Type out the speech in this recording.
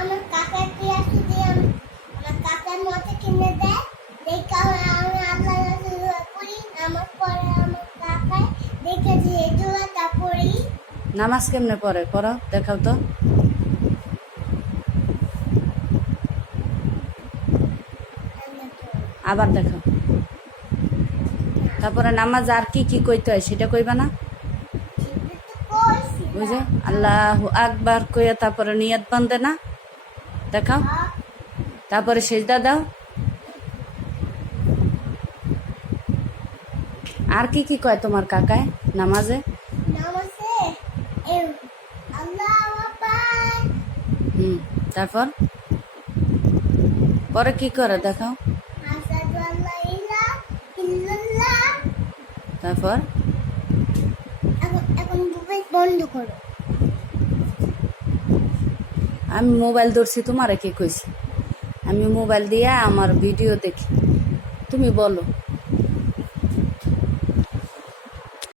আমার কাকা কি আসে দিয়ে আমার কাকার মতে কিনে দেয় দেখে আমি আল্লাহ রাসূল করি নামাজ পড়ে আমার কাকায় দেখে যে দোয়াটা পড়ি। নামাজ কেমনে পড়ে করো দেখাও তো। আবার দেখাও। তারপরে নামাজ আর কি কি কইতে হয় সেটা কইবা না? বুঝে আল্লাহু আকবার কইয়া তারপরে নিয়ত বান্ধে না? দেখাও। তারপরে সেজদা দাও। আর কি কি কয় তোমার কাকায় নামাজে? নামাজে আল্লাহু আকবার। তারপর পরে কি করে দেখাও। আশহাদু আল্লা ইলাহা ইল্লাল্লাহ। তারপর এখন মোবাইল বন্ধ করো। আমি মোবাইল ধরছি তোমারে কে কইছি? আমি মোবাইল দিয়া আমার ভিডিও দেখি, তুমি বলো।